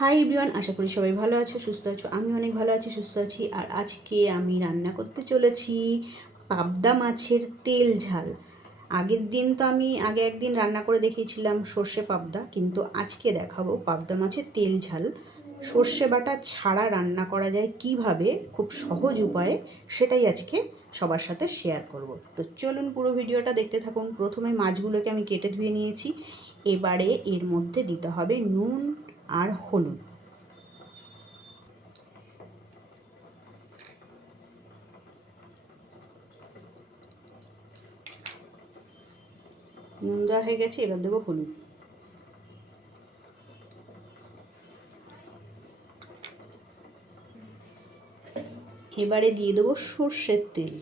Hi everyone আশা করি সবাই ভালো আছো, সুস্থ আছো। আমি অনেক ভালো আছি, সুস্থ আছি। আর আজকে আমি রান্না করতে চলেছি পাবদা মাছের তেল ঝাল। আগের দিন তো আমি আগে একদিন রান্না করে দেখিয়েছিলাম সর্ষে পাবদা, কিন্তু আজকে দেখাবো পাবদা মাছের তেল ঝাল। সর্ষে বাটা ছাড়া রান্না করা যায় কীভাবে, খুব সহজ উপায়ে, সেটাই আজকে সবার সাথে শেয়ার করব। তো চলুন পুরো ভিডিওটা দেখতে থাকুন। প্রথমে মাছগুলোকে আমি কেটে ধুয়ে নিয়েছি। এবারে এর মধ্যে দিতে হবে নুন আর হলুদ নুন দেওয়া হয়ে গেছে, এবার দেবো হলুদ। এবারে দিয়ে দেবো সর্ষের তেল।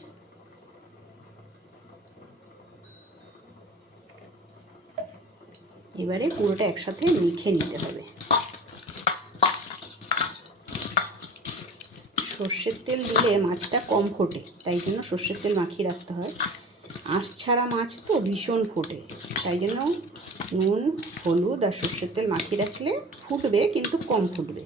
এবারে পুরোটা একসাথে মেখে নিতে হবে। সর্ষের তেল দিলে মাছটা কম ফোটে, তাই জন্য সর্ষের তেল মাখিয়ে রাখতে হয়। আঁশ ছাড়া মাছ তো ভীষণ ফোটে, তাই জন্য নুন, হলুদ আর সর্ষের তেল মাখিয়ে রাখলে ফুটবে কিন্তু কম ফুটবে।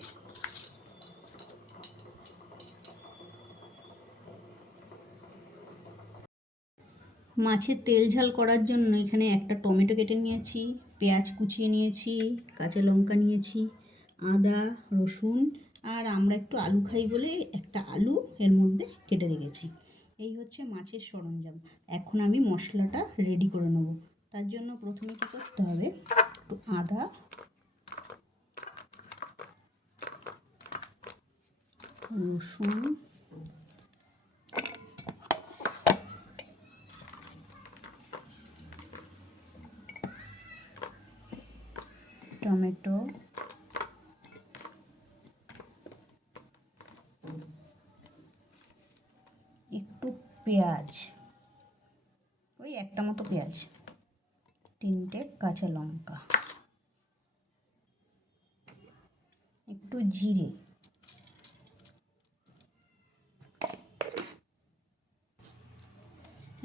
মাছের তেল ঝাল করার জন্য এখানে একটা টমেটো কেটে নিয়েছি, পেঁয়াজ কুচিয়ে নিয়েছি, কাঁচা লঙ্কা নিয়েছি, আদা, রসুন আর আমরা একটু আলু খাই বলে একটা আলু এর মধ্যে কেটে রেখেছি। এই হচ্ছে মাছের সরঞ্জাম। এখন আমি মশলাটা রেডি করে নেব। তার জন্য প্রথমে কী করতে হবে? একটু আদা, রসুন পেঁয়াজ। ওই একটা মতো পেঁয়াজ। তিনটে কাঁচা লঙ্কা। একটু জিরে।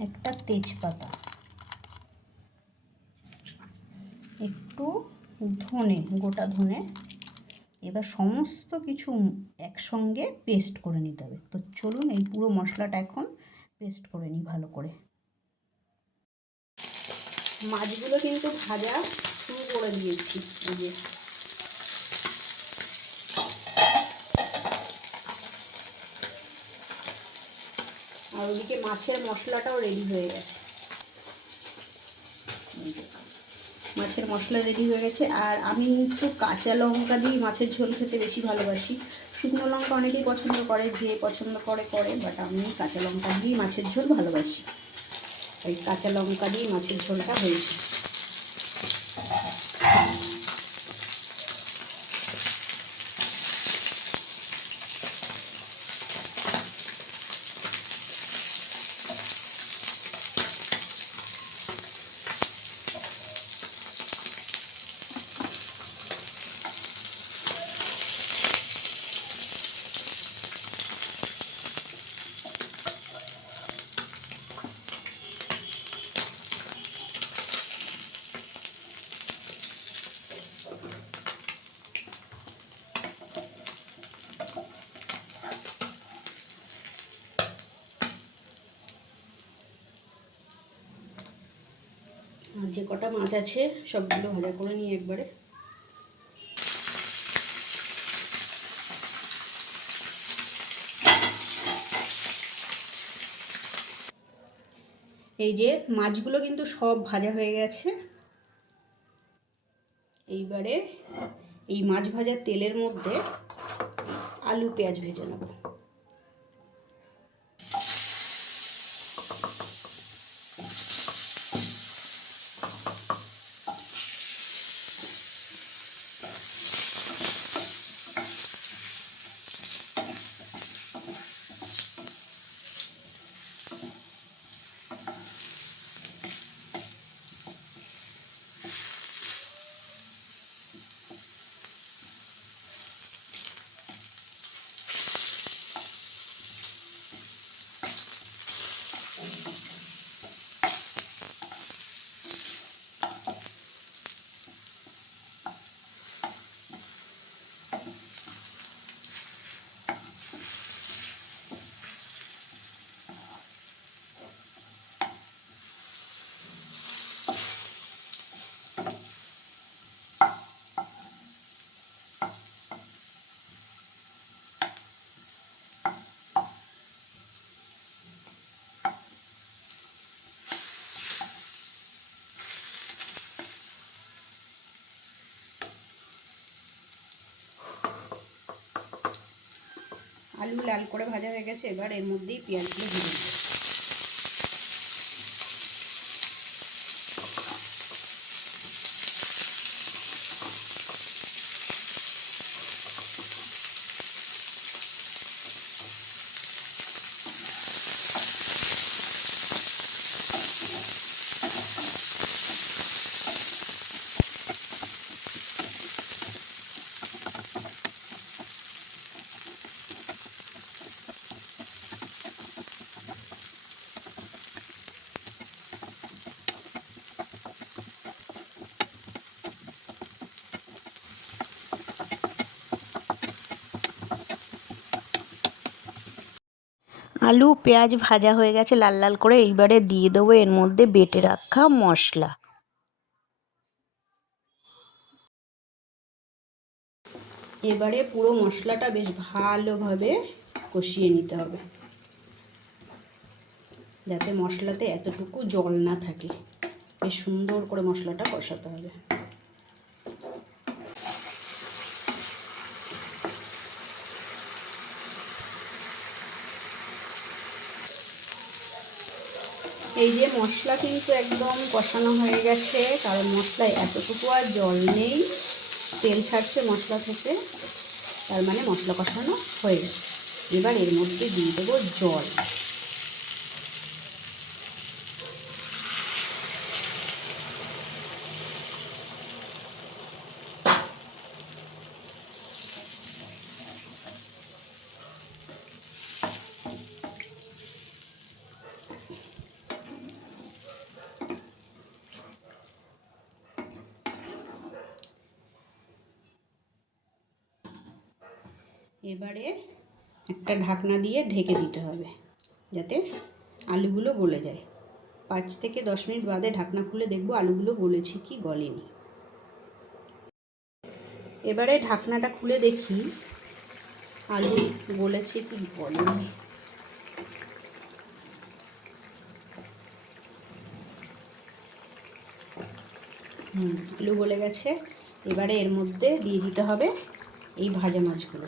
একটা তেজপাতা। একটু ধনে, গোটা ধনে। এবার সমস্ত কিছু একসঙ্গে পেস্ট করে নিতে হবে। তো চলুন এই পুরো মশলাটা এখন পেস্ট করে নিই ভালো করে। মাছগুলো কিন্তু ভাজা শুরু করে দিয়েছি আর ওদিকে মাছের মশলাটাও রেডি হয়ে গেছে। মাছের মশলা রেডি হয়ে গেছে, আর আমি একটু কাঁচা লঙ্কা দিয়ে মাছের ঝোল খেতে বেশি ভালোবাসি। শুকনো লঙ্কা অনেকেই পছন্দ করে, যে পছন্দ করে করে বাট আমি কাঁচা লঙ্কা দিয়ে মাছের ঝোল ভালোবাসি। এই কাঁচা লঙ্কা দিয়ে মাছের ঝোলটা হয়েছে। যে কটা মাছ আছে, সবগুলো ভাজা করে নিই একবারে। এই যে মাছগুলো কিন্তু সব ভাজা হয়ে গেছে। এইবারে এই মাছ ভাজার তেলের মধ্যে আলু পেঁয়াজ ভেজে নেব। আলু লাল করে ভাজা হয়ে গেছে এবার এর মধ্যেই পেঁয়াজগুলো দিয়ে দেবো আলু, পেঁয়াজ ভাজা হয়ে গেছে, লাল লাল করে এইবারে দিয়ে দেবো। এর মধ্যে বেটে রাখা মশলা। এবারে পুরো মশলাটা বেশ ভালোভাবে কষিয়ে নিতে হবে। যাতে মশলাতে এতটুকু জল না থাকে। বেশ সুন্দর করে মশলাটা কষাতে হবে। এই যে মশলা কিন্তু একদম কষানো হয়ে গেছে, কারণ মশলায় এতটুকু আর জল নেই। তেল ছাড়ছে মশলা থেকে, তার মানে মশলা কষানো হয়ে গেছে। এবার এর মধ্যে দিয়ে দেবো জল। এবারে একটা ঢাকনা দিয়ে ঢেকে দিতে হবে, যাতে আলুগুলো গলে যায়। পাঁচ থেকে দশ মিনিট বাদে ঢাকনা খুলে দেখব আলুগুলো গলেছে কি গলেনি। এবারে ঢাকনাটা খুলে দেখি আলু গলেছে কি গলেনি। হুম, আলু গলে গেছে। এবারে এর মধ্যে দিয়ে দিতে হবে এই ভাজা মাছগুলো।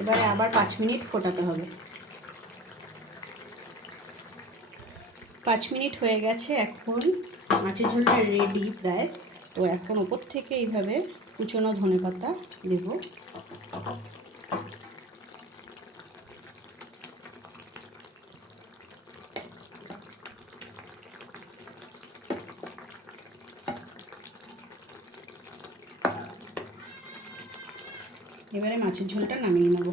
এবারে আবার পাঁচ মিনিট ফোটাতে হবে। পাঁচ মিনিট হয়ে গেছে এখন, মাছের ঝোলটা রেডি প্রায়। তো এখন ওপর থেকে এইভাবে কুচনো ধনে পাতা দেবো। এবারে মাছের ঝোলটা নামিয়ে নেব।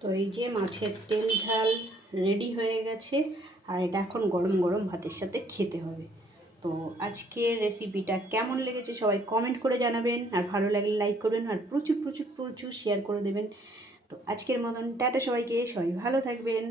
তো এই যে মাছের তেল ঝাল রেডি হয়ে গেছে, আর এটা এখন গরম গরম ভাতের সাথে খেতে হবে। তো আজকের রেসিপিটা কেমন লেগেছে সবাই কমেন্ট করে জানাবেন। আর ভালো লাগলে লাইক করবেন আর প্রচুর প্রচুর প্রচুর শেয়ার করে দেবেন। তো আজকের মতন টাটা সবাইকে, সবাই ভালো থাকবেন।